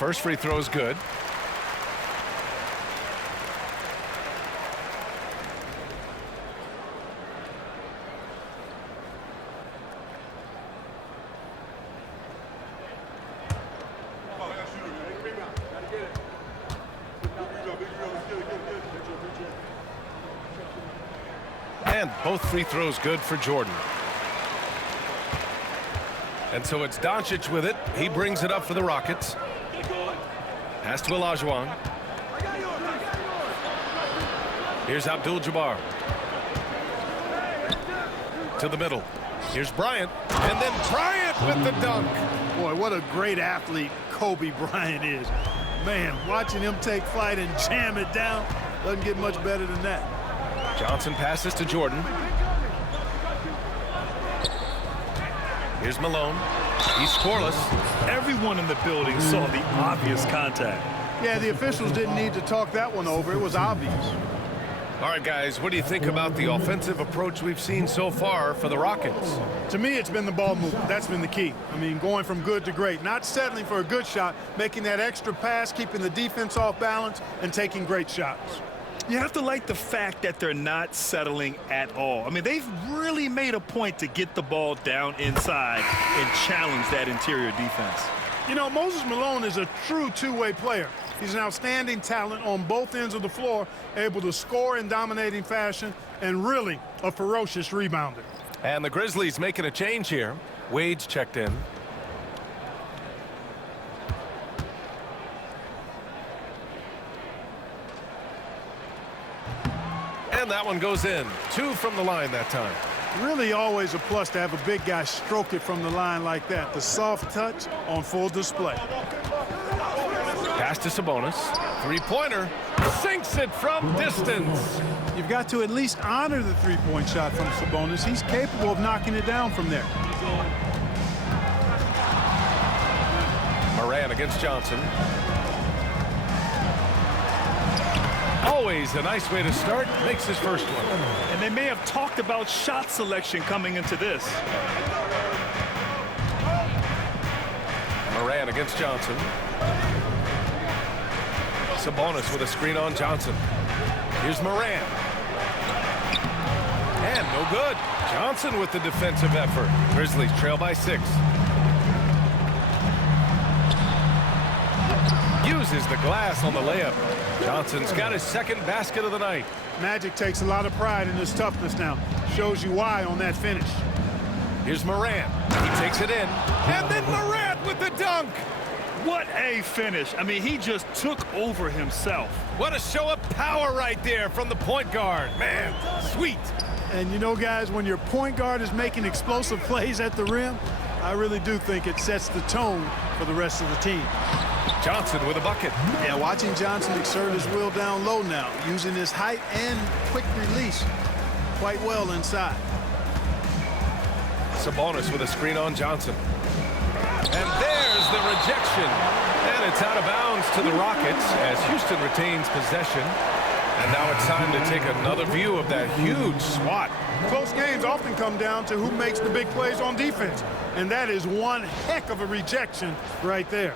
First free throw is good. And both free throws good for Jordan. And so it's Doncic with it. He brings it up for the Rockets. Pass to Olajuwon. Here's Abdul-Jabbar. To the middle. Here's Bryant. And then Bryant with the dunk. Boy, what a great athlete Kobe Bryant is. Man, watching him take flight and jam it down doesn't get much better than that. Johnson passes to Jordan. Here's Malone. He's scoreless. Everyone in the building saw the obvious contact. Yeah, the officials didn't need to talk that one over. It was obvious. All right, guys, what do you think about the offensive approach we've seen so far for the Rockets? To me, it's been the ball movement. That's been the key. I mean, going from good to great. Not settling for a good shot, making that extra pass, keeping the defense off balance, and taking great shots. You have to like the fact that they're not settling at all. I mean, they've really made a point to get the ball down inside and challenge that interior defense. You know, Moses Malone is a true two-way player. He's an outstanding talent on both ends of the floor, able to score in dominating fashion, and really a ferocious rebounder. And the Grizzlies making a change here. Wade's checked in. And that one goes in. 2 from the line that time. Really always a plus to have a big guy stroke it from the line like that. The soft touch on full display. Pass to Sabonis. Three-pointer. Sinks it from distance. You've got to at least honor the three-point shot from Sabonis. He's capable of knocking it down from there. Moran against Johnson. Always a nice way to start. Makes his first one. And they may have talked about shot selection coming into this. Moran against Johnson. Sabonis with a screen on Johnson. Here's Moran. And no good. Johnson with the defensive effort. Grizzlies trail by 6. Uses the glass on the layup. Johnson's got his second basket of the night. Magic takes a lot of pride in his toughness now. Shows you why on that finish. Here's Moran. He takes it in. And then Moran with the dunk. What a finish. I mean, he just took over himself. What a show of power right there from the point guard. Man, sweet. And you know, guys, when your point guard is making explosive plays at the rim, I really do think it sets the tone for the rest of the team. Johnson with a bucket. Yeah, watching Johnson exert his will down low now, using his height and quick release quite well inside. Sabonis with a screen on Johnson. And there's the rejection. And it's out of bounds to the Rockets as Houston retains possession. And now it's time to take another view of that huge swat. Close games often come down to who makes the big plays on defense. And that is one heck of a rejection right there.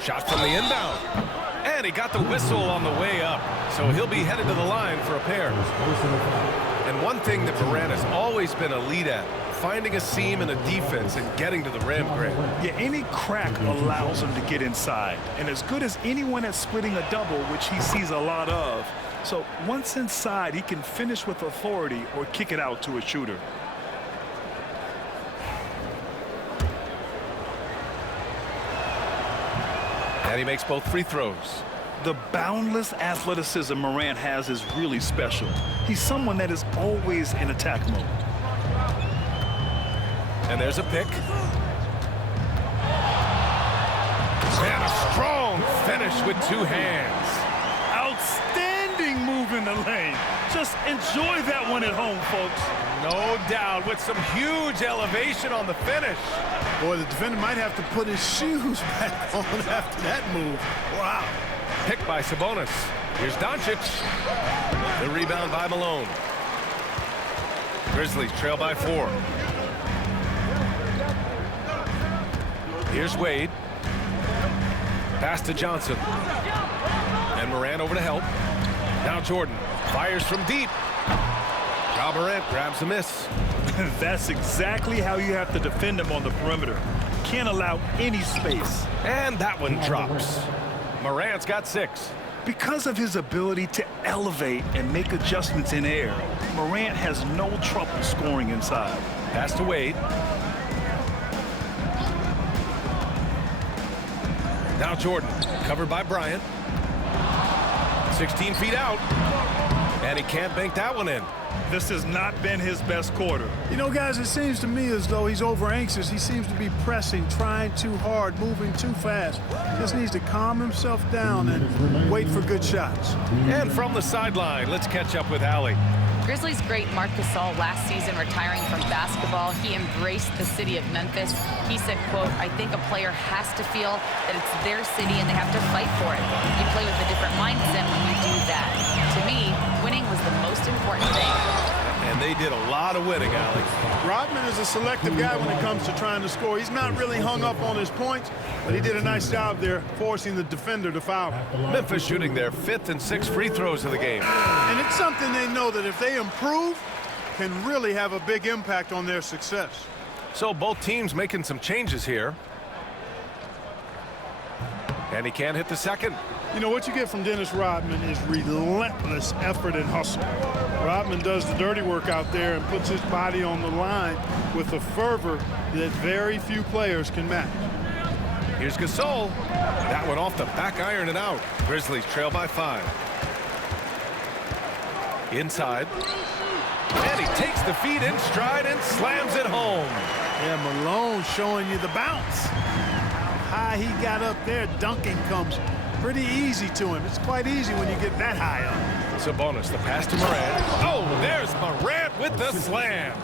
Shot from the inbound. And he got the whistle on the way up. So he'll be headed to the line for a pair. And one thing that Durant has always been elite at, finding a seam in a defense and getting to the rim, Greg. Yeah, any crack allows him to get inside. And as good as anyone at splitting a double, which he sees a lot of. So once inside, he can finish with authority or kick it out to a shooter. And he makes both free throws. The boundless athleticism Morant has is really special. He's someone that is always in attack mode. And there's a pick. And a strong finish with 2 hands. Outstanding move in the lane. Just enjoy that one at home, folks. No doubt, with some huge elevation on the finish. Boy, the defender might have to put his shoes back on after that move. Wow. Picked by Sabonis. Here's Doncic. The rebound by Malone. Grizzlies trail by 4. Here's Wade. Pass to Johnson. And Morant over to help. Now Jordan fires from deep. Ja Morant grabs a miss. That's exactly how you have to defend him on the perimeter. Can't allow any space. And that one drops. Morant's got 6. Because of his ability to elevate and make adjustments in air, Morant has no trouble scoring inside. Pass to Wade. Now Jordan, covered by Bryant. 16 feet out. And he can't bank that one in. This has not been his best quarter. You know, guys, it seems to me as though he's over anxious. He seems to be pressing, trying too hard, moving too fast. Just needs to calm himself down and wait for good shots. And from the sideline, let's catch up with Allie. Grizzlies great Marc Gasol last season retiring from basketball. He embraced the city of Memphis. He said, quote, "I think a player has to feel that it's their city and they have to fight for it. You play with a different mindset when you do that." To me, winning was the most important thing. And they did a lot of winning, Allie. Rodman is a selective guy when it comes to trying to score. He's not really hung up on his points, but he did a nice job there forcing the defender to foul. Memphis shooting their 5th and 6th free throws of the game. And it's something they know that if they improve, can really have a big impact on their success. So both teams making some changes here. And he can't hit the second. You know, what you get from Dennis Rodman is relentless effort and hustle. Rodman does the dirty work out there and puts his body on the line with a fervor that very few players can match. Here's Gasol. That one off the back iron and out. Grizzlies trail by 5. Inside. And he takes the feet in stride and slams it home. Yeah, Malone showing you the bounce. How high he got up there, dunking comes pretty easy to him. It's quite easy when you get that high up. Sabonis, the pass to Morant. Oh, there's Morant with the slam.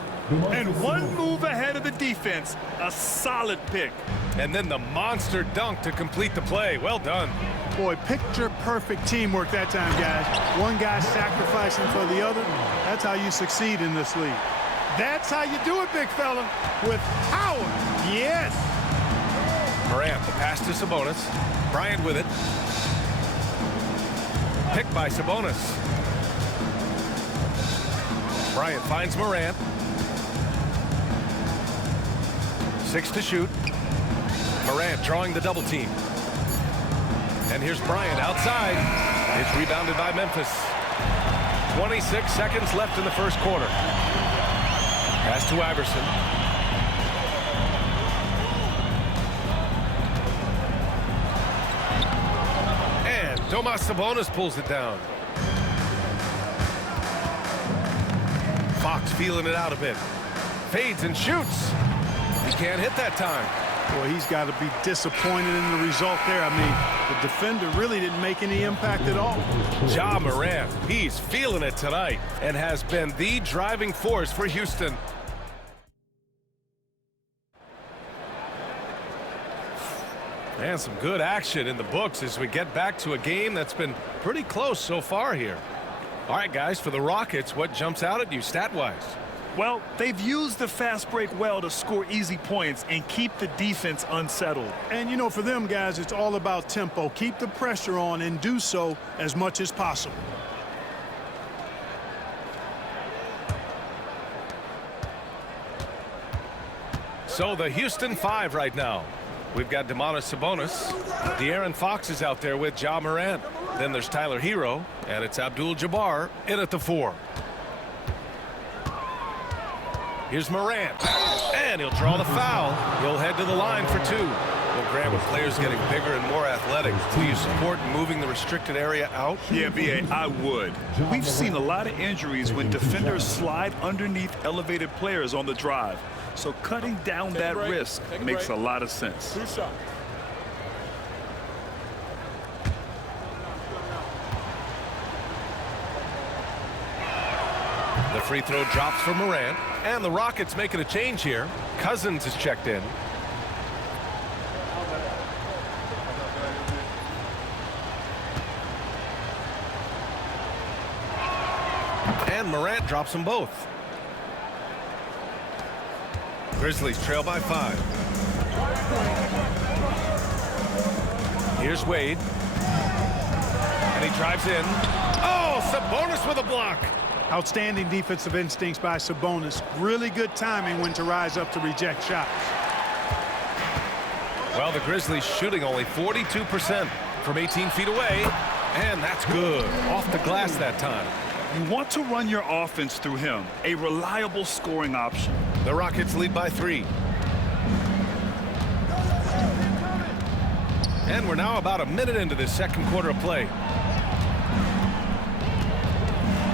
And one move ahead of the defense. A solid pick. And then the monster dunk to complete the play. Well done. Boy, picture-perfect teamwork that time, guys. One guy sacrificing for the other. That's how you succeed in this league. That's how you do it, big fella, with power. Yes. Morant, the pass to Sabonis. Bryant with it. Picked by Sabonis. Bryant finds Morant. 6 to shoot. Morant drawing the double team. And here's Bryant outside. It's rebounded by Memphis. 26 seconds left in the first quarter. Pass to Iverson. And Domas Sabonis pulls it down. Fox feeling it out a bit. Fades and shoots. He can't hit that time. Boy, he's got to be disappointed in the result there. I mean, the defender really didn't make any impact at all. Ja Morant, he's feeling it tonight and has been the driving force for Houston. And some good action in the books as we get back to a game that's been pretty close so far here. All right, guys, for the Rockets, what jumps out at you stat-wise? Well, they've used the fast break well to score easy points and keep the defense unsettled. And, you know, for them, guys, it's all about tempo. Keep the pressure on and do so as much as possible. So the Houston 5 right now. We've got Domantas Sabonis. De'Aaron Fox is out there with Ja Morant. Then there's Tyler Hero, and it's Abdul-Jabbar in at the 4. Here's Morant, and he'll draw the foul. He'll head to the line for 2. Well, Grant, with players getting bigger and more athletic, do you support moving the restricted area out? Yeah, B.A., I would. We've seen a lot of injuries when defenders slide underneath elevated players on the drive. So cutting down that risk makes a lot of sense. The free throw drops for Morant, and the Rockets making a change here. Cousins is checked in. and Morant drops them both. Grizzlies trail by 5. Here's Wade. And he drives in. Oh, Sabonis with a block. Outstanding defensive instincts by Sabonis. Really good timing when to rise up to reject shots. Well, the Grizzlies shooting only 42% from 18 feet away. And that's good. Off the glass that time. You want to run your offense through him. A reliable scoring option. The Rockets lead by 3. And we're now about a minute into this second quarter of play.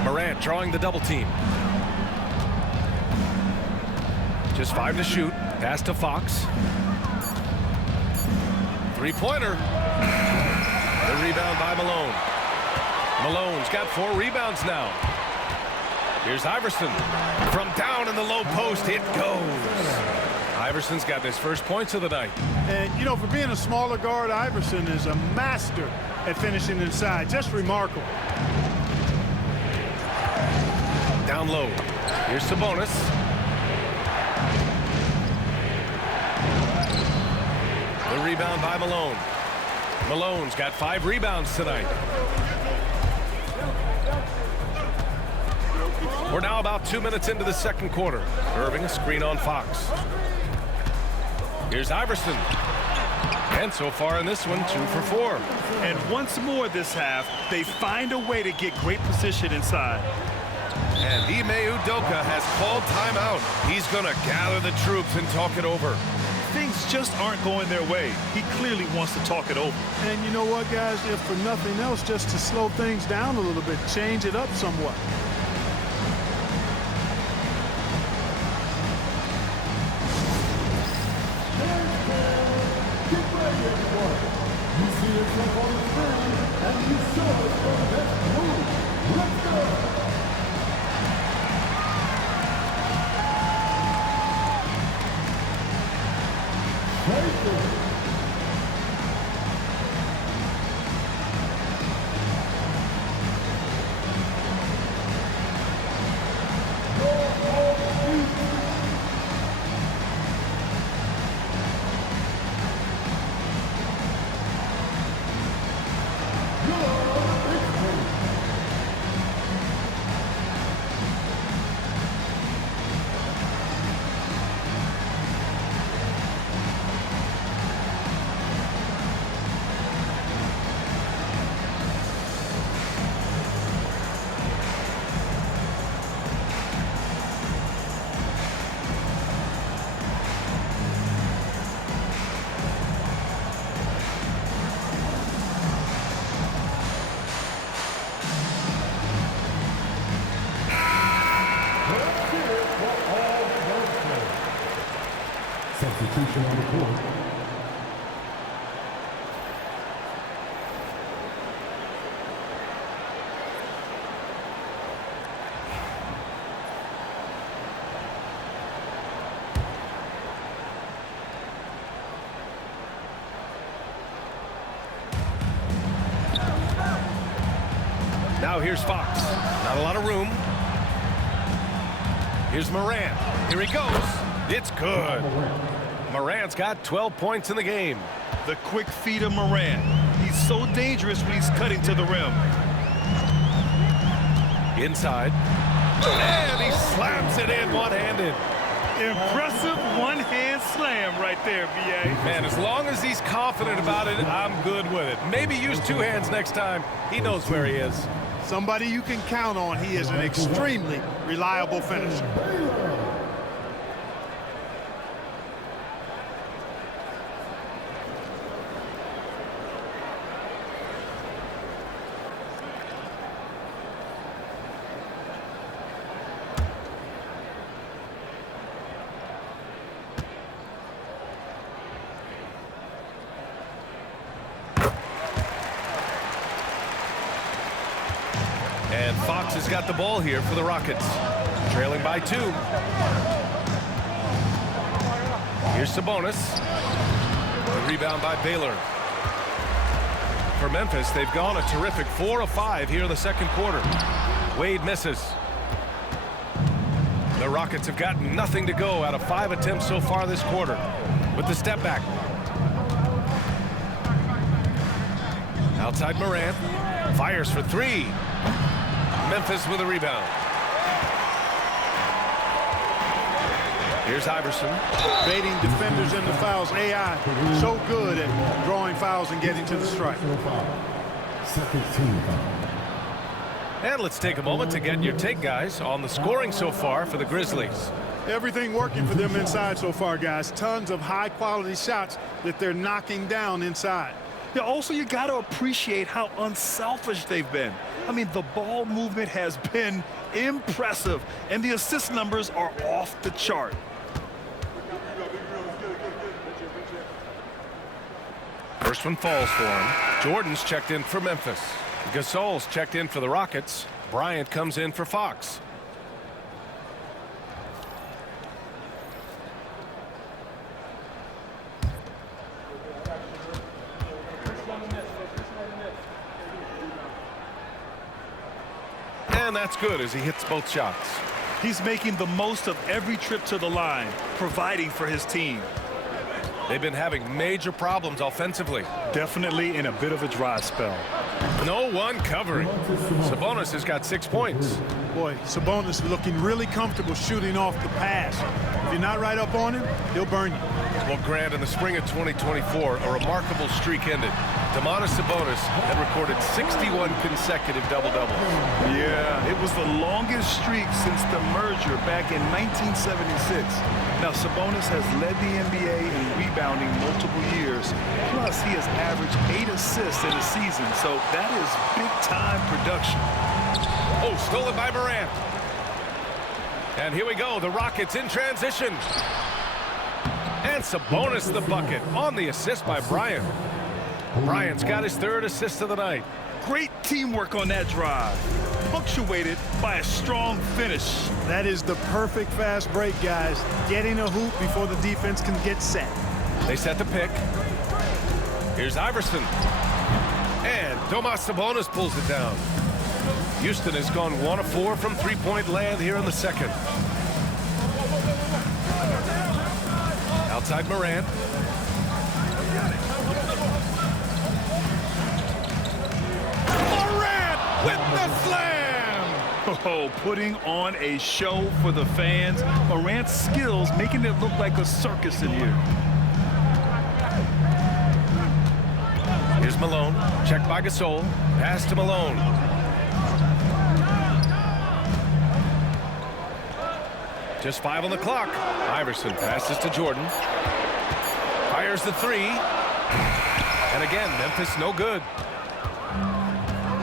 Morant drawing the double team. Just 5 to shoot. Pass to Fox. Three-pointer. The rebound by Malone. Malone's got 4 rebounds now. Here's Iverson. From down in the low post, it goes. Iverson's got his first points of the night. And, you know, for being a smaller guard, Iverson is a master at finishing inside. Just remarkable. Down low. Here's Sabonis. The rebound by Malone. Malone's got 5 rebounds tonight. We're now about 2 minutes into the second quarter. Irving a screen on Fox. Here's Iverson. And so far in this one, 2 for 4. And once more this half, they find a way to get great position inside. And Ime Udoka has called timeout. He's going to gather the troops and talk it over. Things just aren't going their way. He clearly wants to talk it over. And you know what, guys? If for nothing else, just to slow things down a little bit, change it up somewhat. You see yourself on the screen, and you saw it from the next move. Let's go! Substitution on the court. Now here's Fox. Not a lot of room. Here's Morant. Here he goes. It's good. Morant's got 12 points in the game. The quick feet of Morant. He's so dangerous when he's cutting to the rim. Inside. And he slams it in one-handed. Impressive one-hand slam right there, B.A. Man, as long as he's confident about it, I'm good with it. Maybe use 2 hands next time. He knows where he is. Somebody you can count on. He is an extremely reliable finisher. And Fox has got the ball here for the Rockets. Trailing by 2. Here's Sabonis. The rebound by Baylor. For Memphis, they've gone a terrific 4 of 5 here in the second quarter. Wade misses. The Rockets have gotten nothing to go out of 5 attempts so far this quarter. With the step back. Outside Morant. Fires for 3. Memphis with a rebound. Here's Iverson. Baiting defenders into fouls. AI so good at drawing fouls and getting to the strike. Second team foul. And let's take a moment to get your take, guys, on the scoring so far for the Grizzlies. Everything working for them inside so far, guys. Tons of high-quality shots that they're knocking down inside. Yeah, also, you got to appreciate how unselfish they've been. I mean, the ball movement has been impressive, and the assist numbers are off the chart. First one falls for him. Jordan's checked in for Memphis. Gasol's checked in for the Rockets. Bryant comes in for Fox. And that's good as he hits both shots. He's making the most of every trip to the line, providing for his team. They've been having major problems offensively. Definitely in a bit of a dry spell. No one covering. Sabonis has got 6 points. Boy, Sabonis looking really comfortable shooting off the pass. If you're not right up on him, he'll burn you. Well, Grant, in the spring of 2024, a remarkable streak ended. Domantas Sabonis had recorded 61 consecutive double-doubles. Yeah, it was the longest streak since the merger back in 1976. Now, Sabonis has led the NBA in rebounding multiple years. Plus, he has averaged 8 assists in a season, so that is big-time production. Oh, stolen by Morant. And here we go, the Rockets in transition. And Sabonis the bucket on the assist by Bryant. Bryant's got his 3rd assist of the night. Great teamwork on that drive, punctuated by a strong finish. That is the perfect fast break, guys. Getting a hoop before the defense can get set. They set the pick. Here's Iverson. And Domantas Sabonis pulls it down. Houston has gone 1 of 4 from three-point land here in the second. Outside Morant. Morant with the slam! Oh, putting on a show for the fans. Morant's skills making it look like a circus in here. Here's Malone. Checked by Gasol. Pass to Malone. Just 5 on the clock. Iverson passes to Jordan. Fires the 3. And again, Memphis no good.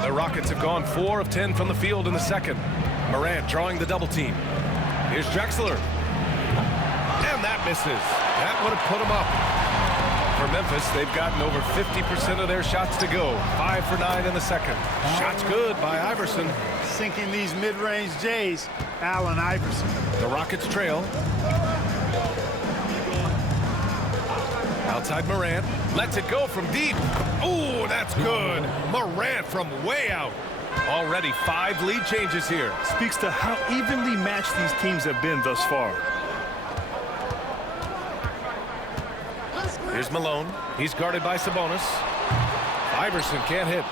The Rockets have gone 4 of 10 from the field in the second. Morant drawing the double team. Here's Drexler. And that misses. That would have put him up. For Memphis, they've gotten over 50% of their shots to go. 5 for 9 in the second. Shots good by Iverson. Sinking these mid-range J's, Allen Iverson. The Rockets trail. Outside Morant. Lets it go from deep. Ooh, that's good. Morant from way out. Already 5 lead changes here. Speaks to how evenly matched these teams have been thus far. Here's Malone. He's guarded by Sabonis. Iverson can't hit.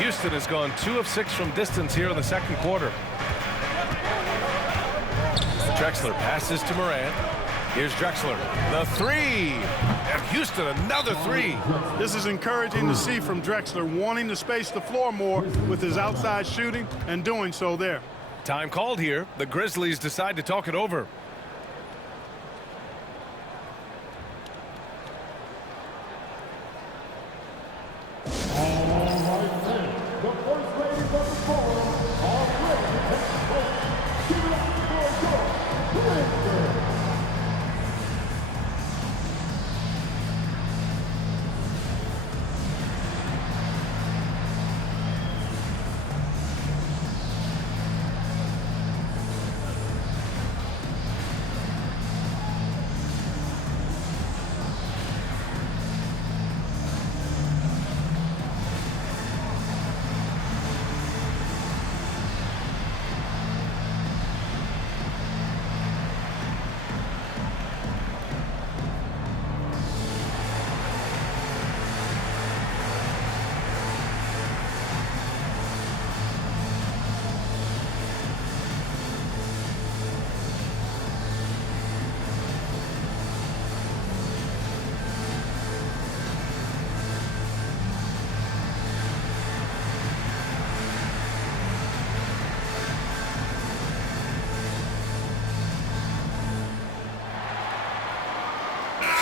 Houston has gone 2 of 6 from distance here in the second quarter. Drexler passes to Morant. Here's Drexler. The 3. And Houston another 3. This is encouraging to see from Drexler, wanting to space the floor more with his outside shooting and doing so there. Time called here. The Grizzlies decide to talk it over.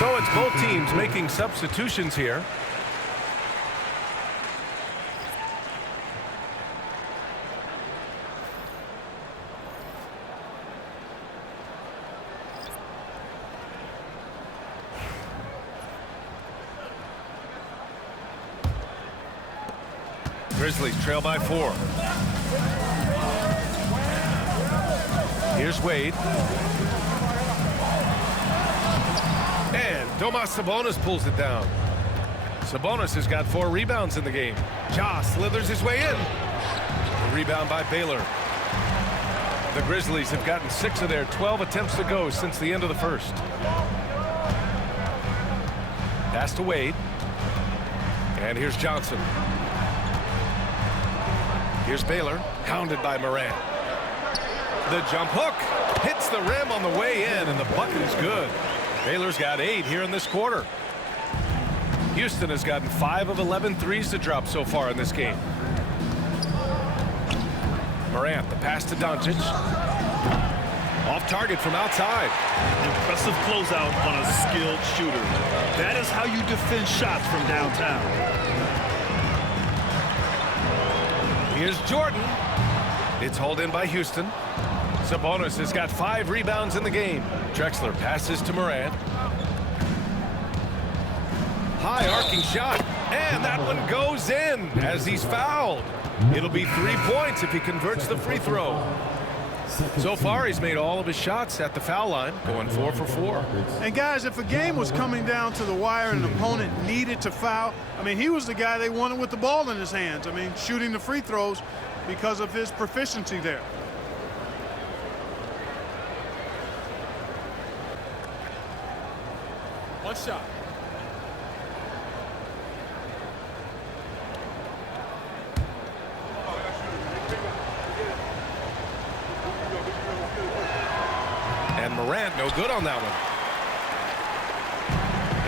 So it's both teams making substitutions here. Grizzlies trail by 4. Here's Wade. And Domas Sabonis pulls it down. Sabonis has got 4 rebounds in the game. Ja slithers his way in. The rebound by Baylor. The Grizzlies have gotten 6 of their 12 attempts to go since the end of the first. Pass to Wade. And here's Johnson. Here's Baylor, hounded by Morant. The jump hook hits the rim on the way in, and the bucket is good. Baylor's got 8 here in this quarter. Houston has gotten 5 of 11 threes to drop so far in this game. Morant, the pass to Doncic. Off target from outside. Impressive closeout on a skilled shooter. That is how you defend shots from downtown. Here's Jordan. It's hauled in by Houston. Sabonis has got 5 rebounds in the game. Drexler passes to Morant. High arcing shot. And that one goes in as he's fouled. It'll be 3 points if he converts the free throw. So far, he's made all of his shots at the foul line, going 4 for 4. And guys, if a game was coming down to the wire and an opponent needed to foul, I mean, he was the guy they wanted with the ball in his hands. I mean, shooting the free throws because of his proficiency there. One shot. And Morant no good on that one.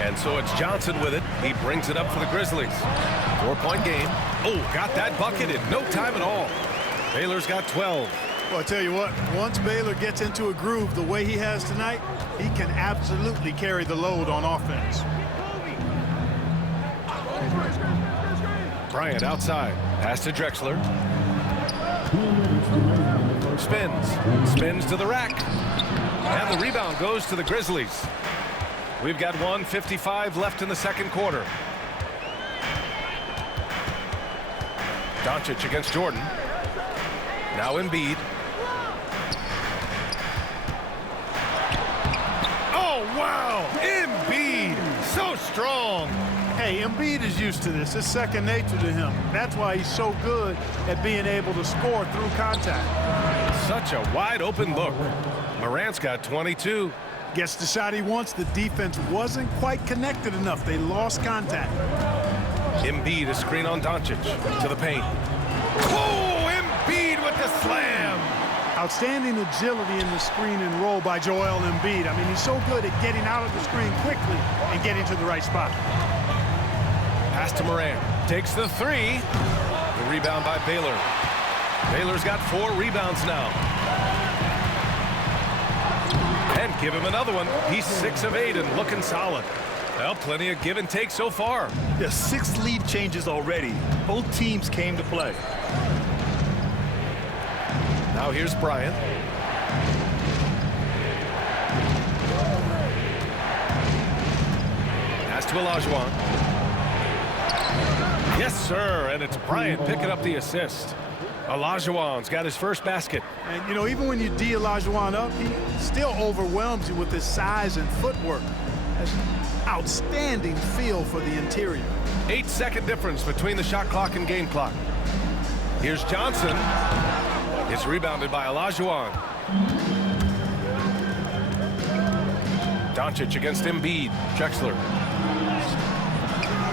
And so it's Johnson with it. He brings it up for the Grizzlies. 4-point game. Oh, got that bucket in no time at all. Baylor's got 12. Well, I tell you what, once Baylor gets into a groove the way he has tonight, he can absolutely carry the load on offense. Bryant outside. Pass to Drexler. Spins to the rack. And the rebound goes to the Grizzlies. We've got 1:55 left in the second quarter. Doncic against Jordan. Now Embiid. Oh, wow! Embiid! So strong! Hey, Embiid is used to this. It's second nature to him. That's why he's so good at being able to score through contact. Such a wide open look. Morant's got 22. Gets the shot he wants. The defense wasn't quite connected enough. They lost contact. Embiid, a screen on Doncic. To the paint. Oh, Embiid with the slam! Outstanding agility in the screen and roll by Joel Embiid. I mean, he's so good at getting out of the screen quickly and getting to the right spot. Pass to Morant. Takes the 3. The rebound by Baylor. Baylor's got 4 rebounds now. And give him another one. He's 6 of 8 and looking solid. Well, plenty of give and take so far. There's 6 lead changes already. Both teams came to play. Now here's Bryant. Pass to Olajuwon. Yes, sir, and it's Bryant picking up the assist. Olajuwon's got his first basket. And, you know, even when you D Olajuwon up, he still overwhelms you with his size and footwork. Has outstanding feel for the interior. 8-second difference between the shot clock and game clock. Here's Johnson. It's rebounded by Olajuwon. Doncic against Embiid. Drexler.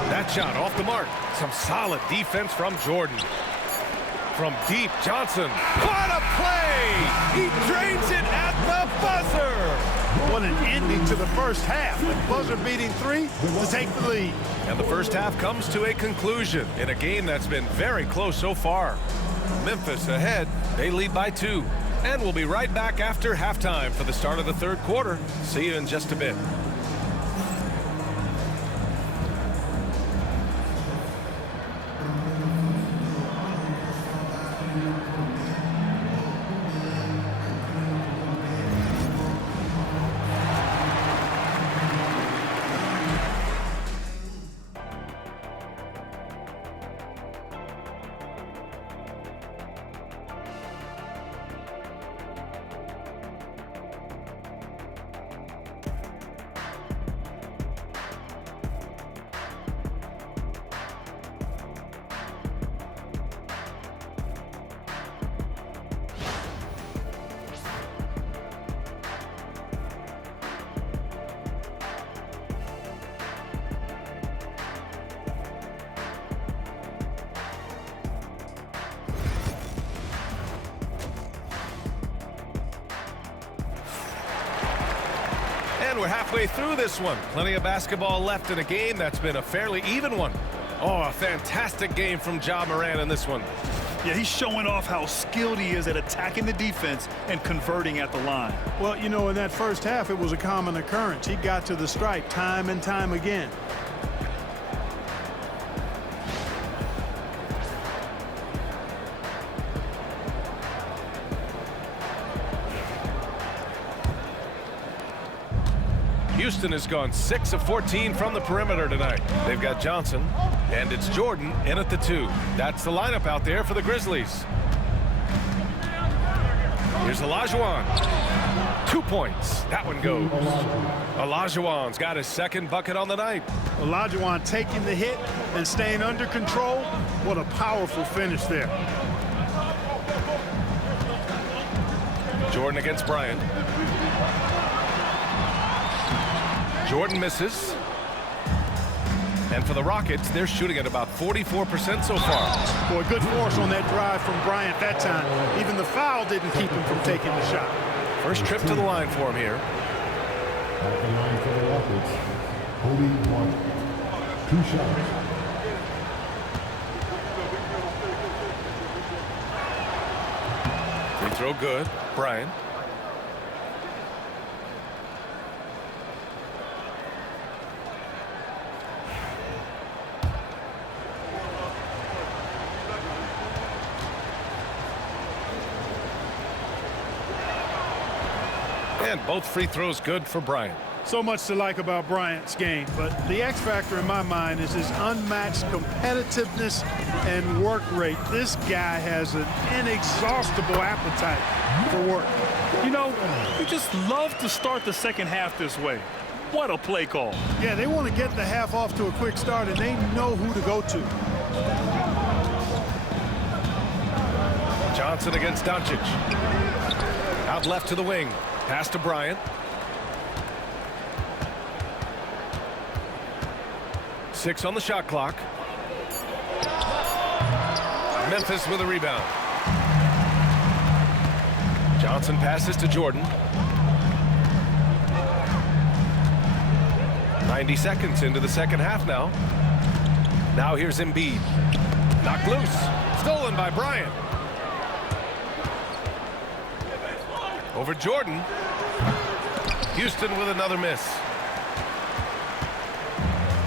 That shot off the mark. Some solid defense from Jordan. From deep, Johnson. What a play! He drains it at the buzzer! What an ending to the first half. A buzzer-beating 3 to take the lead. And the first half comes to a conclusion in a game that's been very close so far. Memphis ahead. They lead by 2. And we'll be right back after halftime for the start of the third quarter. See you in just a bit. And we're halfway through this one. Plenty of basketball left in a game that's been a fairly even one. Oh, a fantastic game from Ja Morant in this one. Yeah, he's showing off how skilled he is at attacking the defense and converting at the line. Well, you know, in that first half, it was a common occurrence. He got to the stripe time and time again. Houston has gone 6 of 14 from the perimeter tonight. They've got Johnson, and it's Jordan in at the 2. That's the lineup out there for the Grizzlies. Here's Olajuwon. 2 points. That one goes. Olajuwon's got his second bucket on the night. Olajuwon taking the hit and staying under control. What a powerful finish there. Jordan against Bryant. Jordan misses. And for the Rockets, they're shooting at about 44% so far. Boy, good force on that drive from Bryant that time. Even the foul didn't keep him from taking the shot. First trip to the line for him here. At the line for the Rockets, Kobe Bryant. 2 shots. Free throw good. Bryant. And both free throws good for Bryant. So much to like about Bryant's game, but the X factor in my mind is his unmatched competitiveness and work rate. This guy has an inexhaustible appetite for work. You know, you just love to start the second half this way. What a play call. Yeah, they want to get the half off to a quick start, and they know who to go to. Johnson against Doncic. Out left to the wing. Pass to Bryant. 6 on the shot clock. Memphis with a rebound. Johnson passes to Jordan. 90 seconds into the second half now. Now here's Embiid. Knocked loose. Stolen by Bryant. Over Jordan. Houston with another miss.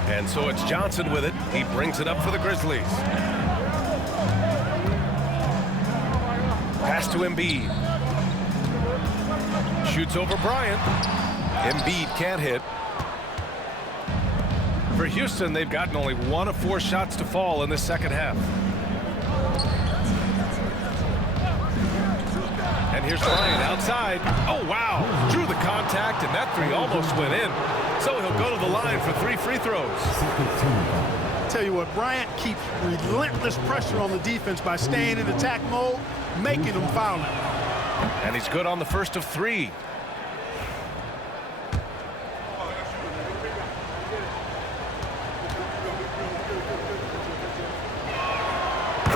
And so it's Johnson with it. He brings it up for the Grizzlies. Pass to Embiid. Shoots over Bryant. Embiid can't hit. For Houston, they've gotten only 1 of 4 shots to fall in this second half. And here's Bryant outside. Oh, wow. Drew the contact, and that 3 almost went in. So he'll go to the line for 3 free throws. Tell you what, Bryant keeps relentless pressure on the defense by staying in attack mode, making them foul him. And he's good on the first of 3.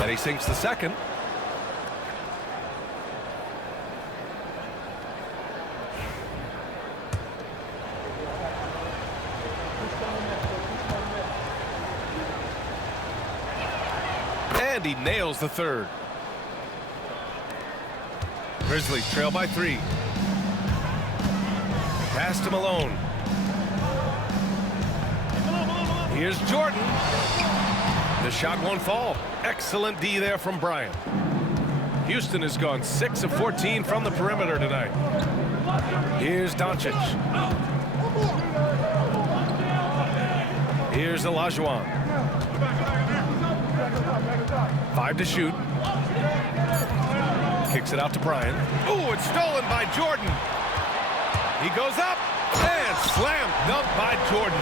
And he sinks the second. And he nails the third. Grizzlies trail by 3. Pass to Malone. Here's Jordan. The shot won't fall. Excellent D there from Bryant. Houston has gone 6 of 14 from the perimeter tonight. Here's Doncic. Here's Olajuwon. 5 to shoot. Kicks it out to Bryant. Ooh, it's stolen by Jordan. He goes up and slam dunk by Jordan.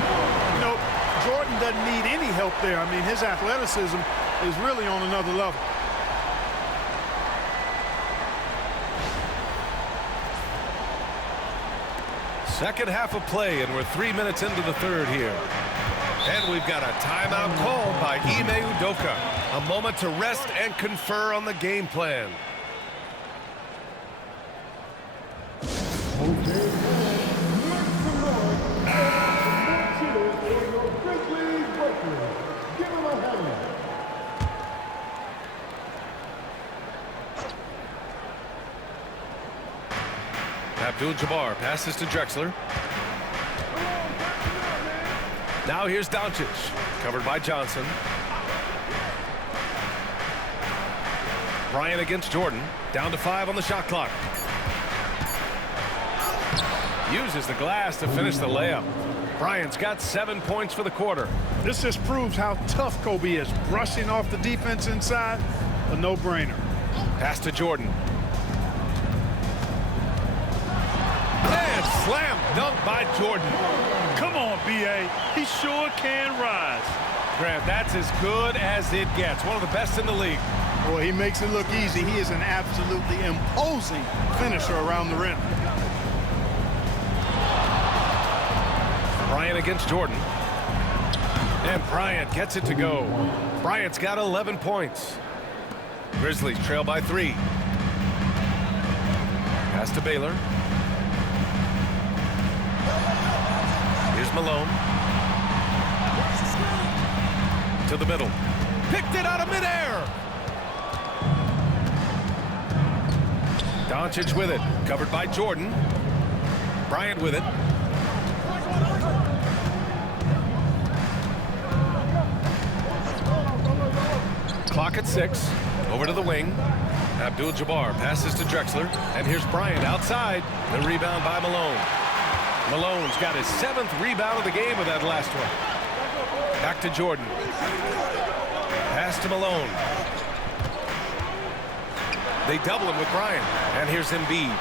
You know, Jordan doesn't need any help there. I mean, his athleticism is really on another level. Second half of play, and we're 3 minutes into the third here. And we've got a timeout called by Ime Udoka. A moment to rest and confer on the game plan. Okay, make some noise Abdul-Jabbar passes to Drexler. Now here's Doncic, covered by Johnson. Bryant against Jordan, down to 5 on the shot clock. Uses the glass to finish the layup. Bryant's got 7 points for the quarter. This just proves how tough Kobe is. Brushing off the defense inside, a no-brainer. Pass to Jordan. And slam dunk by Jordan. Come on, B.A. He sure can rise. Grant, that's as good as it gets. One of the best in the league. Boy, he makes it look easy. He is an absolutely imposing finisher around the rim. Bryant against Jordan. And Bryant gets it to go. Bryant's got 11 points. Grizzlies trail by 3. Pass to Baylor. Here's Malone. To the middle. Picked it out of midair. Doncic with it. Covered by Jordan. Bryant with it. Clock at 6. Over to the wing. Abdul-Jabbar passes to Drexler. And here's Bryant outside. The rebound by Malone. Malone's got his 7th rebound of the game with that last one. Back to Jordan. Pass to Malone. They double him with Bryant. And here's Embiid.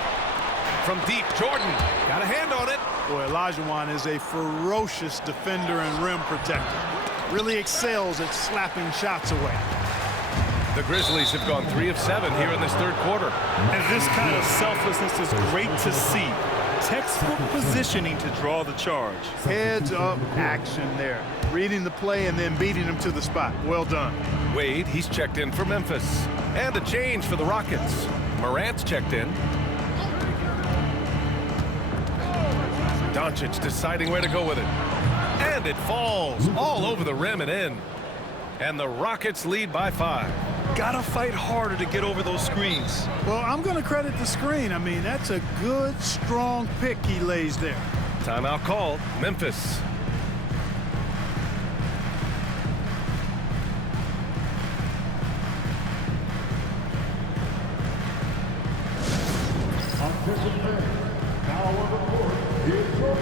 From deep, Jordan got a hand on it. Boy, Olajuwon is a ferocious defender and rim protector. Really excels at slapping shots away. The Grizzlies have gone 3 of 7 here in this third quarter. And this kind of selflessness is great to see. Textbook positioning to draw the charge. Heads up action there. Reading the play and then beating him to the spot. Well done. Wade, he's checked in for Memphis. And a change for the Rockets. Morant's checked in. Doncic deciding where to go with it. And it falls all over the rim and in. And the Rockets lead by 5. Gotta fight harder to get over those screens. Well, I'm going to credit the screen. I mean, that's a good, strong pick he lays there. Timeout called. Memphis. Attention fans, now on the court, here's your...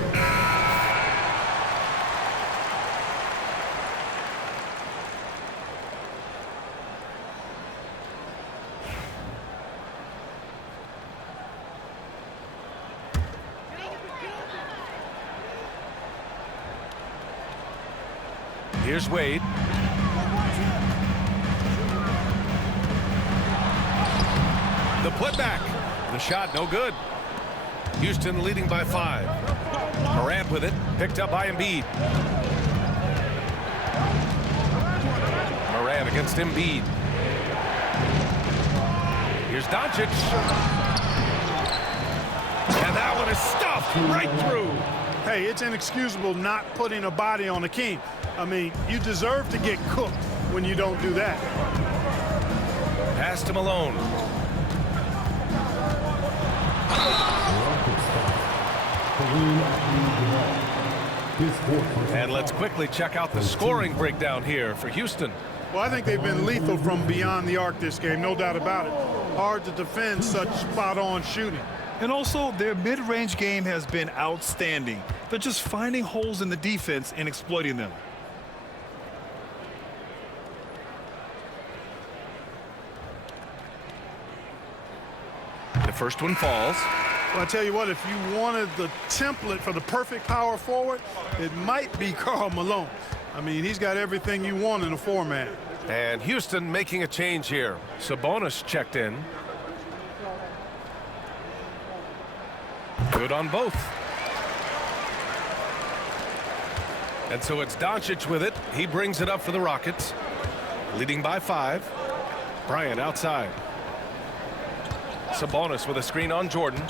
Here's Wade. The putback. The shot no good. Houston leading by 5. Morant with it. Picked up by Embiid. Morant against Embiid. Here's Doncic. And that one is stuffed right through. Hey, it's inexcusable not putting a body on a king. I mean, you deserve to get cooked when you don't do that. Pass to Malone. And let's quickly check out the scoring breakdown here for Houston. Well, I think they've been lethal from beyond the arc this game, no doubt about it. Hard to defend such spot-on shooting. And also, their mid-range game has been outstanding. They're just finding holes in the defense and exploiting them. The first one falls. Well, I tell you what, if you wanted the template for the perfect power forward, it might be Karl Malone. I mean, he's got everything you want in a four-man. And Houston making a change here. Sabonis checked in. Good on both. And so it's Doncic with it. He brings it up for the Rockets. Leading by 5. Bryant outside. Sabonis with a screen on Jordan.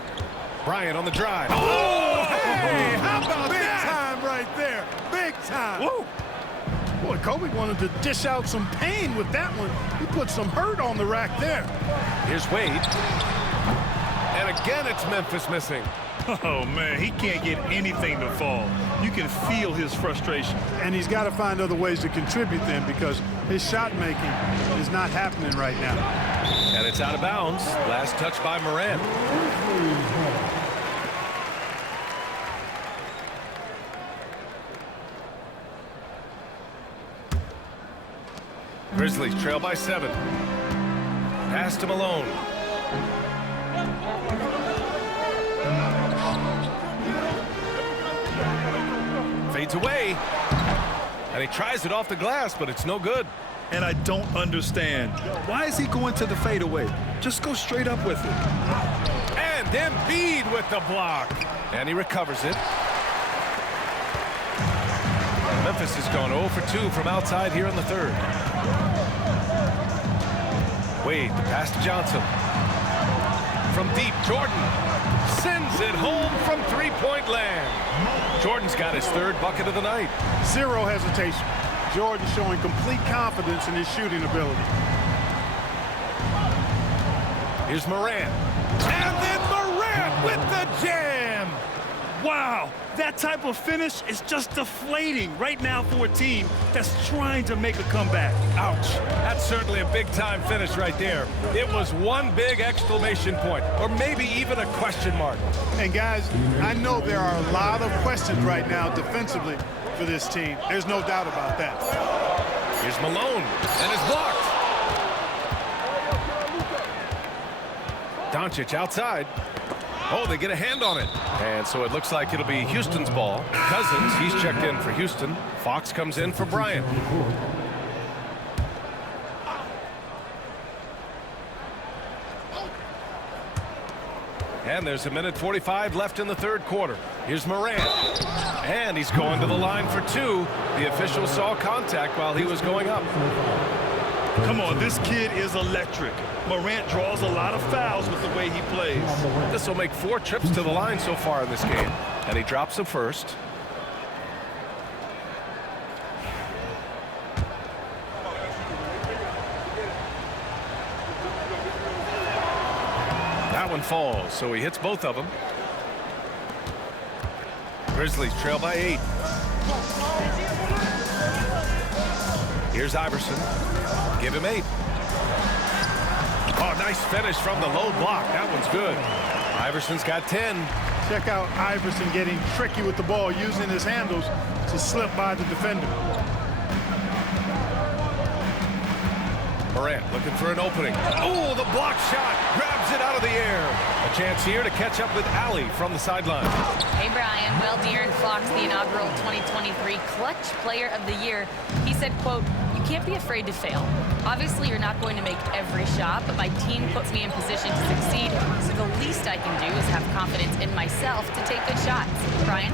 Bryant on the drive. Oh, hey, how about big time right there? Big time. Whoa. Boy, Kobe wanted to dish out some pain with that one. He put some hurt on the rack there. Here's Wade. And again, it's Memphis missing. Oh, man, he can't get anything to fall. You can feel his frustration. And he's got to find other ways to contribute then, because his shot making is not happening right now. And it's out of bounds. Last touch by Morant. Grizzlies trail by 7. Pass to Malone. Fades away. And he tries it off the glass, but it's no good. And I don't understand. Why is he going to the fadeaway? Just go straight up with it. And Embiid with the block. And he recovers it. Memphis has gone 0 for 2 from outside here in the third. Wade, the pass to Johnson. From deep, Jordan sends it home from three-point land. Jordan's got his third bucket of the night. Zero hesitation. Jordan showing complete confidence in his shooting ability. Here's Morant. And then Morant with the jam. Wow, that type of finish is just deflating right now for a team that's trying to make a comeback. Ouch. That's certainly a big-time finish right there. It was one big exclamation point, or maybe even a question mark. And guys, I know there are a lot of questions right now defensively for this team. There's no doubt about that. Here's Malone, and it's blocked. Doncic outside. Oh, they get a hand on it. And so it looks like it'll be Houston's ball. Cousins, he's checked in for Houston. Fox comes in for Bryant. And there's a minute 45 left in the third quarter. Here's Morant. And he's going to the line for 2. The official saw contact while he was going up. Come on, this kid is electric. Morant draws a lot of fouls with the way he plays. This will make 4 trips to the line so far in this game. And he drops the first. That one falls, so he hits both of them. Grizzlies trail by 8. Here's Iverson. Give him 8. Oh, nice finish from the low block. That one's good. Iverson's got 10. Check out Iverson getting tricky with the ball, using his handles to slip by the defender. Morant looking for an opening. Oh, the block shot. Grabs it out of the air. A chance here to catch up with Allie from the sideline. Hey, Brian. Well, De'Aaron Fox, the inaugural 2023 Clutch Player of the Year, he said, quote, "You can't be afraid to fail. Obviously, you're not going to make every shot, but my team puts me in position to succeed, so the least I can do is have confidence in myself to take good shots." Brian?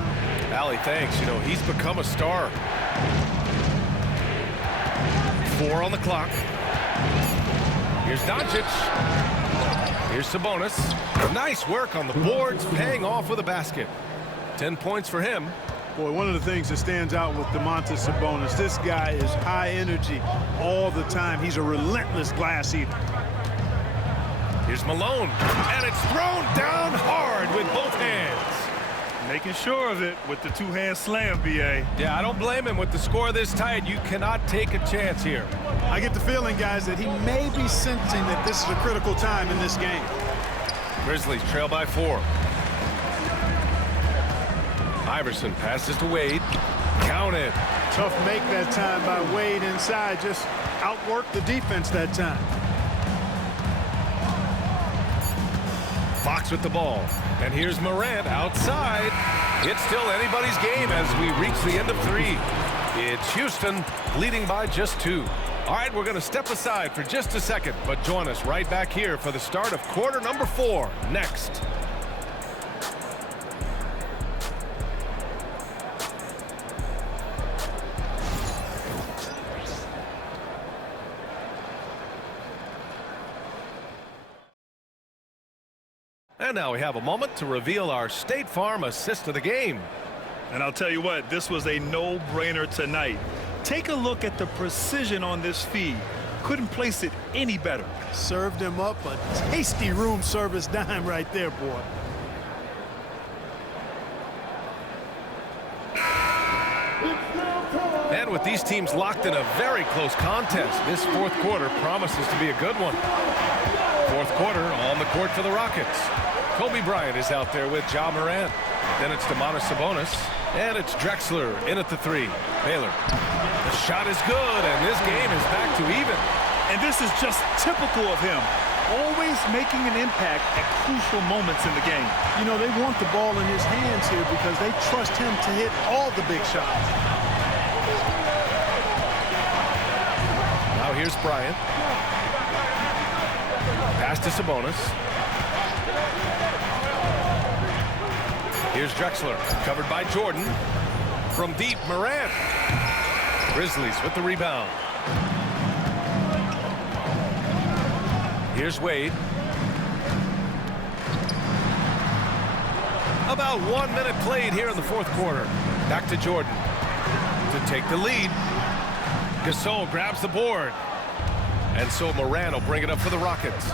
Allie, thanks. You know, he's become a star. 4 on the clock. Here's Doncic. Here's Sabonis. Nice work on the boards, paying off with a basket. 10 points for him. Boy, one of the things that stands out with Domantas Sabonis, this guy is high energy all the time. He's a relentless glass eater. Here's Malone, and it's thrown down hard with both hands. Making sure of it with the two-hand slam, B.A. Yeah, I don't blame him. With the score this tight, you cannot take a chance here. I get the feeling, guys, that he may be sensing that this is a critical time in this game. Grizzlies trail by 4. Iverson passes to Wade. Count it. Tough make that time by Wade inside. Just outworked the defense that time. Fox with the ball. And here's Morant outside. It's still anybody's game as we reach the end of 3. It's Houston leading by just 2. All right, we're going to step aside for just a second, but join us right back here for the start of quarter number 4 next. And now we have a moment to reveal our State Farm assist of the game. And I'll tell you what, this was a no-brainer tonight. Take a look at the precision on this feed. Couldn't place it any better. Served him up a tasty room service dime right there, boy. With these teams locked in a very close contest, this fourth quarter promises to be a good one. Fourth quarter on the court for the Rockets. Kobe Bryant is out there with Ja Morant. Then it's Sabonis. And it's Drexler in at the three. Baylor. The shot is good, and this game is back to even. And this is just typical of him. Always making an impact at crucial moments in the game. You know, they want the ball in his hands here because they trust him to hit all the big shots. Now here's Bryant. Pass to Sabonis. Here's Drexler, covered by Jordan. From deep, Morant. Grizzlies with the rebound. Here's Wade. About 1 minute played here in the fourth quarter. Back to Jordan to take the lead. Gasol grabs the board. And so Morant will bring it up for the Rockets.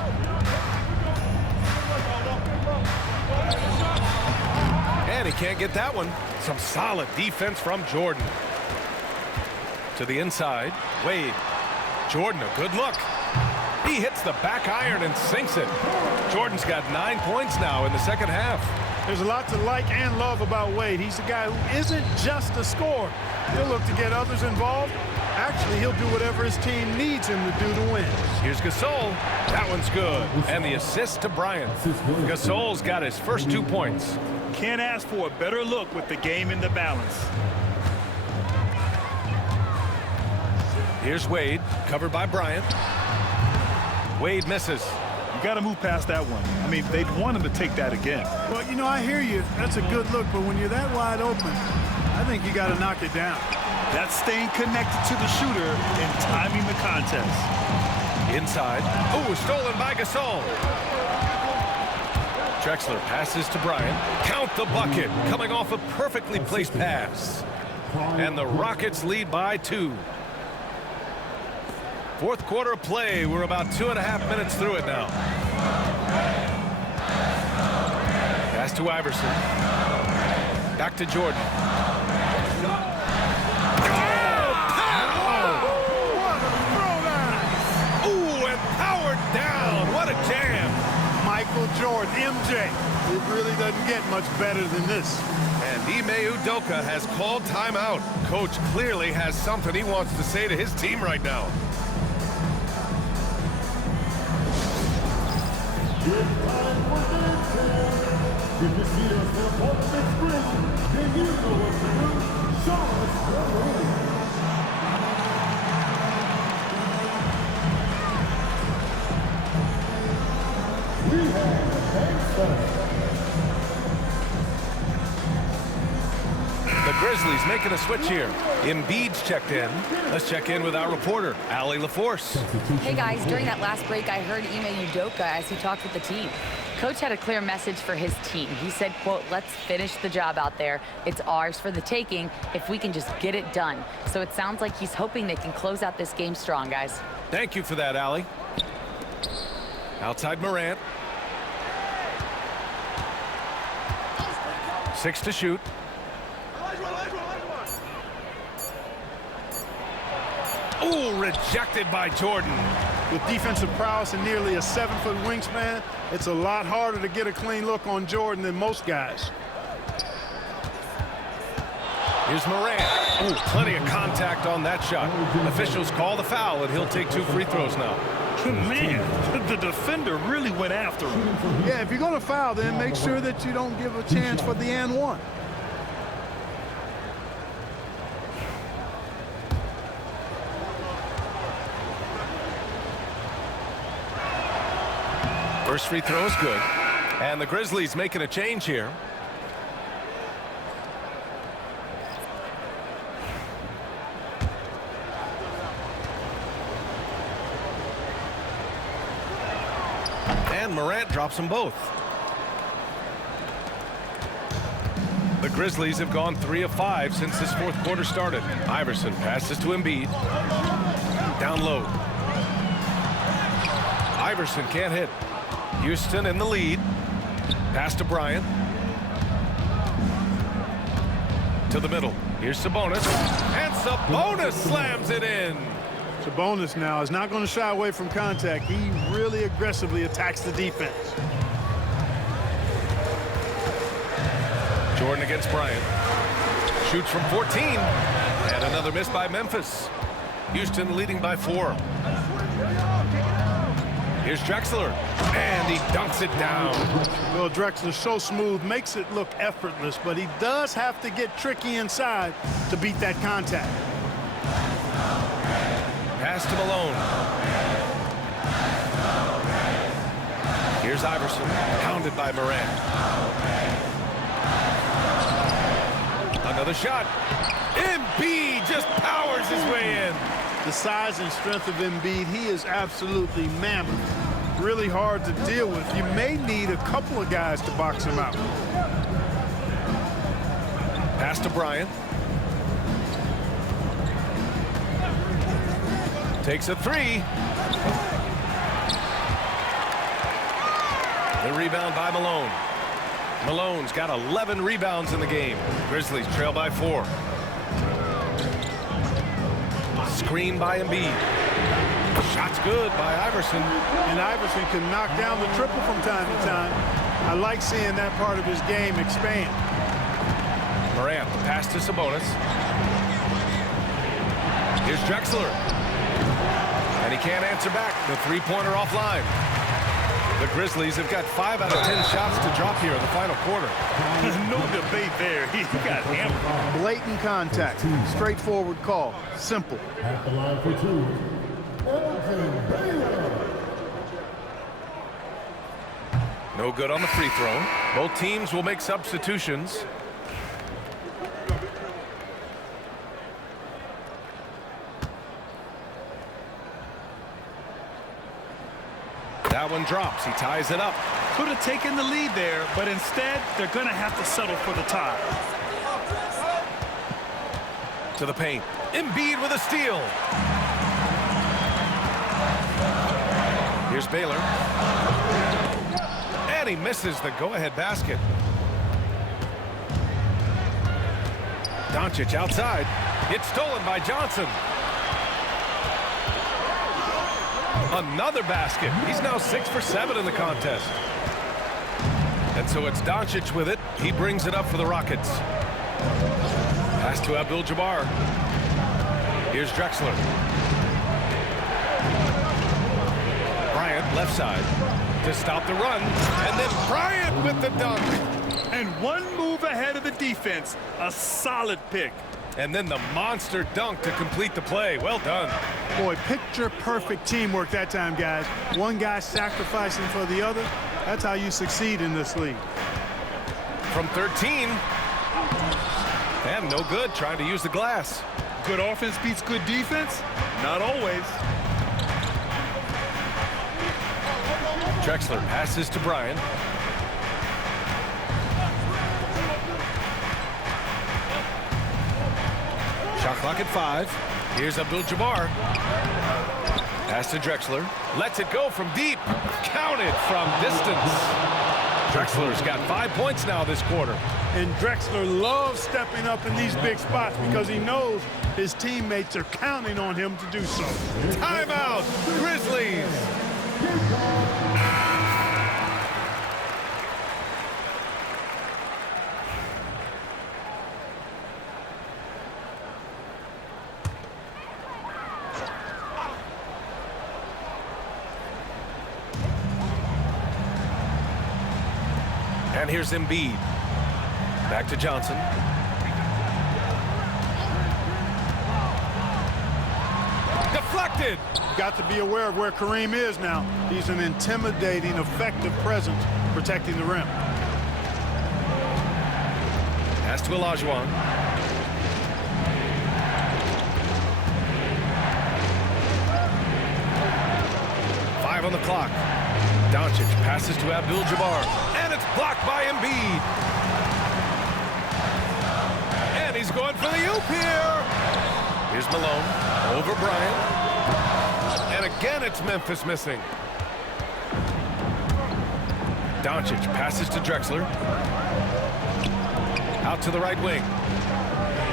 And he can't get that one. Some solid defense from Jordan. To the inside, Wade. Jordan, a good look. He hits the back iron and sinks it. Jordan's got 9 points now in the second half. There's a lot to like and love about Wade. He's a guy who isn't just a scorer. He'll look to get others involved. Actually, he'll do whatever his team needs him to do to win. Here's Gasol. That one's good. And the assist to Bryant. Gasol's got his first 2 points. Can't ask for a better look with the game in the balance. Here's Wade, covered by Bryant. Wade misses. You got to move past that one. I mean, they'd want him to take that again. Well, you know, I hear you. That's a good look, but when you're that wide open, I think you got to knock it down. That's staying connected to the shooter and timing the contest. Inside. Oh, stolen by Gasol. Drexler passes to Bryant. Count the bucket. Coming off a perfectly placed pass. And the Rockets lead by 2. Fourth quarter of play. We're about 2.5 minutes through it now. Pass to Iverson. Back to Jordan. Jordan, MJ, it really doesn't get much better than this. And Ime Udoka has called timeout. Coach clearly has something he wants to say to his team right now. Good time for dancing. If you see us in a park next spring, then you know what to do. Show us the way. We have the Grizzlies making a switch here. Embiid's checked in. Let's check in with our reporter, Allie LaForce. Hey guys, during that last break, I heard Ime Udoka as he talked with the team. Coach had a clear message for his team. He said, quote, let's finish the job out there. It's ours for the taking if we can just get it done. So it sounds like he's hoping they can close out this game strong, guys. Thank you for that, Allie. Outside Morant. 6 to shoot. Ooh, rejected by Jordan. With defensive prowess and nearly a 7-foot wingspan, it's a lot harder to get a clean look on Jordan than most guys. Here's Morant. Ooh, plenty of contact on that shot. Officials call the foul, and he'll take 2 free throws now. Man, the defender really went after him. Yeah, if you're going to foul, then make sure that you don't give a chance for the and one. First free throw is good. And the Grizzlies making a change here. And Morant drops them both. The Grizzlies have gone 3 of 5 since this fourth quarter started. Iverson passes to Embiid. Down low. Iverson can't hit. Houston in the lead. Pass to Bryant. To the middle. Here's Sabonis. And Sabonis slams it in. Sabonis now is not going to shy away from contact. He really aggressively attacks the defense. Jordan against Bryant. Shoots from 14. And another miss by Memphis. Houston leading by 4. Here's Drexler. And he dunks it down. Well, Drexler's so smooth, makes it look effortless, but he does have to get tricky inside to beat that contact. Pass to Malone. Here's Iverson, pounded by Morant. Another shot. Embiid just powers his way in. The size and strength of Embiid, he is absolutely mammoth. Really hard to deal with. You may need a couple of guys to box him out. Pass to Bryant. Takes a 3. The rebound by Malone. Malone's got 11 rebounds in the game. Grizzlies trail by 4. Screen by Embiid. Shot's good by Iverson. And Iverson can knock down the triple from time to time. I like seeing that part of his game expand. Morant, pass to Sabonis. Here's Drexler. And he can't answer back. The three-pointer offline. The Grizzlies have got 5 out of 10 shots to drop here in the final quarter. There's no debate there. He got hammered. Blatant contact. Straightforward call. Simple. At the line for 2, Elton Baylor. No good on the free throw. Both teams will make substitutions. That one drops. He ties it up. Could have taken the lead there, but instead, they're going to have to settle for the tie. To the paint. Embiid with a steal. Here's Baylor. And he misses the go-ahead basket. Doncic outside. It's stolen by Johnson. Another basket. He's now 6 for 7 in the contest. And so it's Doncic with it. He brings it up for the Rockets. Pass to Abdul-Jabbar. Here's Drexler. Bryant left side to stop the run. And then Bryant with the dunk. And one move ahead of the defense. A solid pick. And then the monster dunk to complete the play. Well done. Boy, picture-perfect teamwork that time, guys. One guy sacrificing for the other. That's how you succeed in this league. From 13. And no good, trying to use the glass. Good offense beats good defense? Not always. Drexler passes to Bryant. Shot clock at 5. Here's Abdul-Jabbar. Pass to Drexler. Lets it go from deep. Counted from distance. Drexler's got 5 points now this quarter. And Drexler loves stepping up in these big spots because he knows his teammates are counting on him to do so. Timeout, Grizzlies. And here's Embiid. Back to Johnson. Deflected. Got to be aware of where Kareem is now. He's an intimidating, effective presence protecting the rim. Pass to Olajuwon. Five on the clock. Doncic passes to Abdul-Jabbar. And it's blocked by Embiid. And he's going for the oop here. Here's Malone over Bryant. And again, it's Memphis missing. Doncic passes to Drexler. Out to the right wing.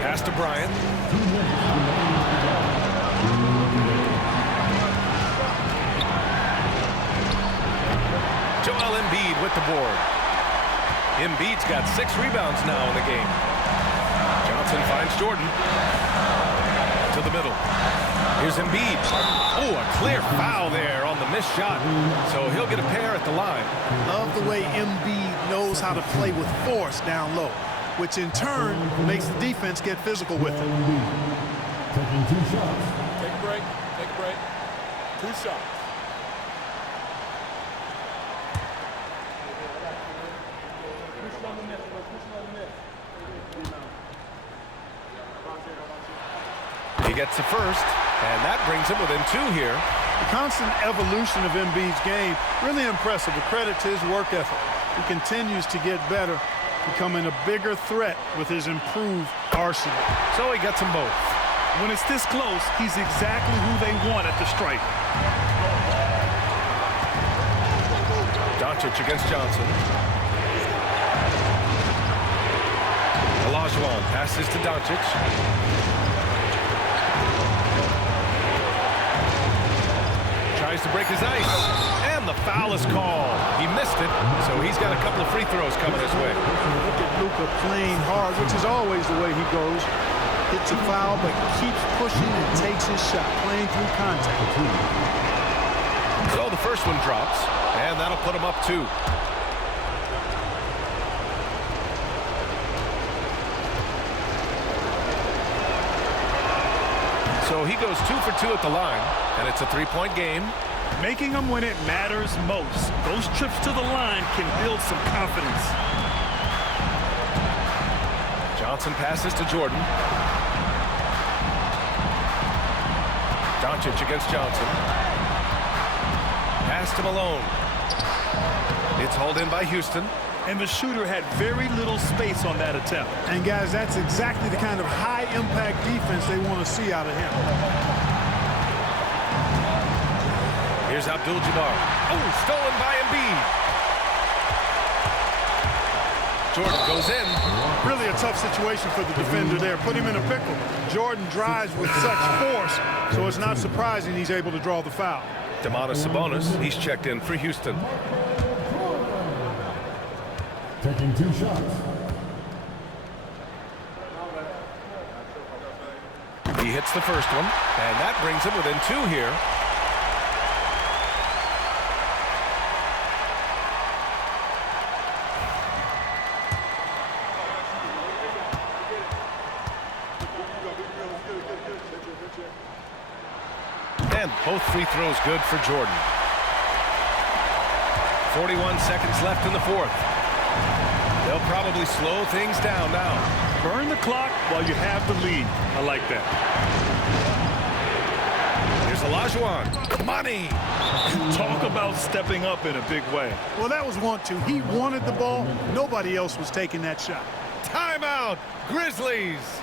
Pass to Bryant. Joel Embiid with the board. Embiid's got 6 rebounds now in the game. Johnson finds Jordan. To the middle. Here's Embiid. Oh, a clear foul there on the missed shot. So he'll get a pair at the line. Love the way Embiid knows how to play with force down low, which in turn makes the defense get physical with him. Taking 2 shots. Take a break. Take a break. 2 shots. He gets the first, and that brings him within 2 here. The constant evolution of Embiid's game, really impressive. A credit to his work ethic. He continues to get better, becoming a bigger threat with his improved arsenal. So he gets them both. When it's this close, he's exactly who they want at the stripe. Doncic against Johnson. Olajuwon passes to Doncic. Tries to break his ice, and the foul is called. He missed it, so he's got a couple of free throws coming his way. Look at Luka playing hard, which is always the way he goes. Hits a foul, but keeps pushing and takes his shot, playing through contact. So the first one drops, and that'll put him up 2. So he goes 2 for 2 at the line, and it's a 3-point game. Making them when it matters most. Those trips to the line can build some confidence. Johnson passes to Jordan. Doncic against Johnson. Pass to Malone. It's hauled in by Houston. And the shooter had very little space on that attempt. And guys, that's exactly the kind of high-impact defense they want to see out of him. Here's Abdul-Jabbar. Oh, stolen by Embiid. Jordan goes in. Really a tough situation for the defender there. Put him in a pickle. Jordan drives with such force, so it's not surprising he's able to draw the foul. Domantas Sabonis, he's checked in for Houston. Taking 2 shots. He hits the first one, and that brings him within 2 here. And both free throws good for Jordan. 41 seconds left in the 4th. They'll probably slow things down now. Burn the clock while you have the lead. I like that. Here's Olajuwon. Money. Talk about stepping up in a big way. Well, that was 1-2. He wanted the ball. Nobody else was taking that shot. Timeout, Grizzlies.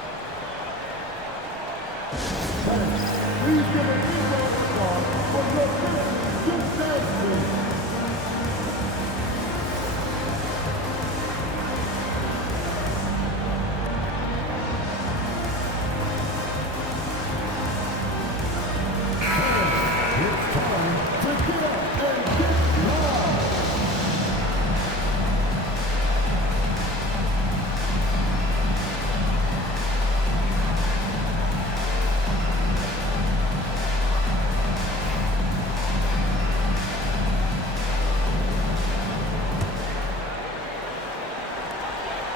Please give a big round of applause for your fifth good dance.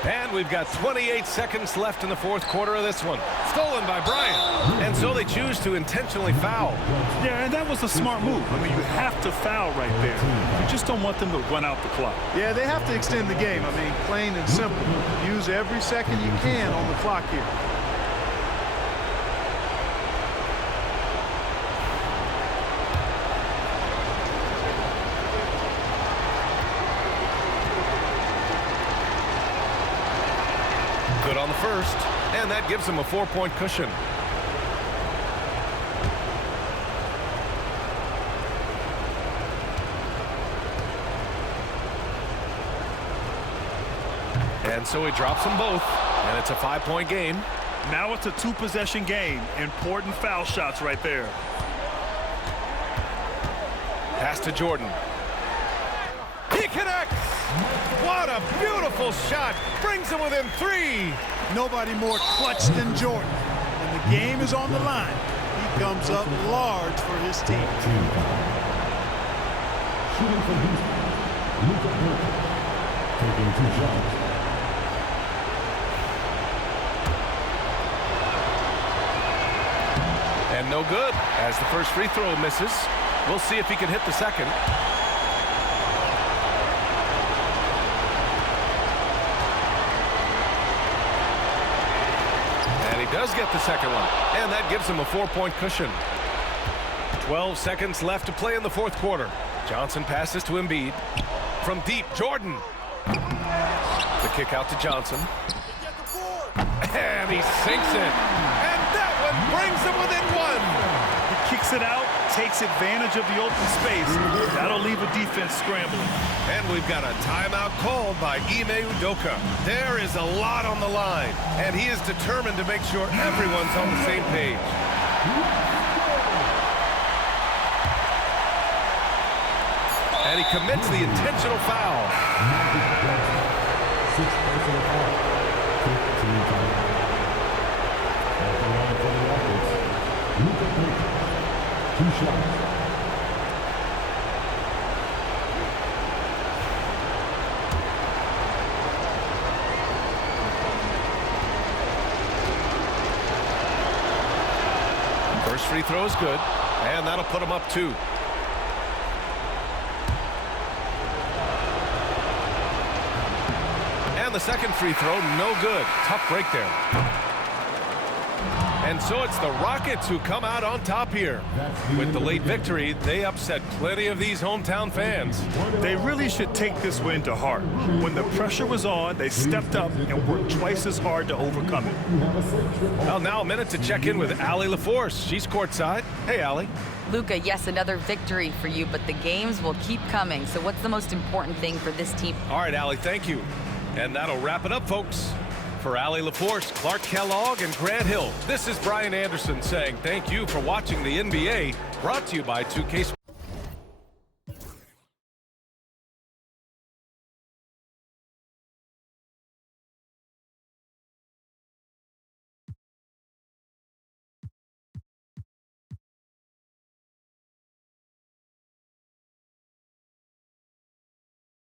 And we've got 28 seconds left in the 4th quarter of this one. Stolen by Bryant. And so they choose to intentionally foul. Yeah, and that was a smart move. I mean, you have to foul right there. You just don't want them to run out the clock. Yeah, they have to extend the game. I mean, plain and simple. Use every second you can on the clock here. Good on the first, and that gives him a 4-point cushion. And so he drops them both, and it's a 5-point game. Now it's a two-possession game. Important foul shots right there. Pass to Jordan. He connects! What a beautiful shot! Brings him within 3. Nobody more clutch than Jordan. When the game is on the line, he comes up large for his team. Shooting from Houston, Pt2, taking 2 shots. And no good, as the first free throw misses. We'll see if he can hit the second. And he does get the second one. And that gives him a 4-point cushion. 12 seconds left to play in the fourth quarter. Johnson passes to Embiid. From deep, Jordan. The kick out to Johnson. And he sinks it. And that one brings him within 1. He kicks it out, takes advantage of the open space. That'll leave a defense scrambling. And we've got a timeout called by Ime Udoka. There is a lot on the line, and he is determined to make sure everyone's on the same page. And he commits the intentional foul. 6 personal fouls. 15 fouls. At the line for the Rockets, Pt2, 2 shots. First free throw is good, and that'll put him up 2. And the second free throw, no good. Tough break there. And so it's the Rockets who come out on top here. With the late victory, they upset plenty of these hometown fans. They really should take this win to heart. When the pressure was on, they stepped up and worked twice as hard to overcome it. Well, now a minute to check in with Allie LaForce. She's courtside. Hey, Allie. Luka, yes, another victory for you, but the games will keep coming. So what's the most important thing for this team? All right, Allie, thank you. And that'll wrap it up, folks. For Allie LaForce, Clark Kellogg, and Grant Hill, this is Brian Anderson saying thank you for watching the NBA, brought to you by 2K Sports.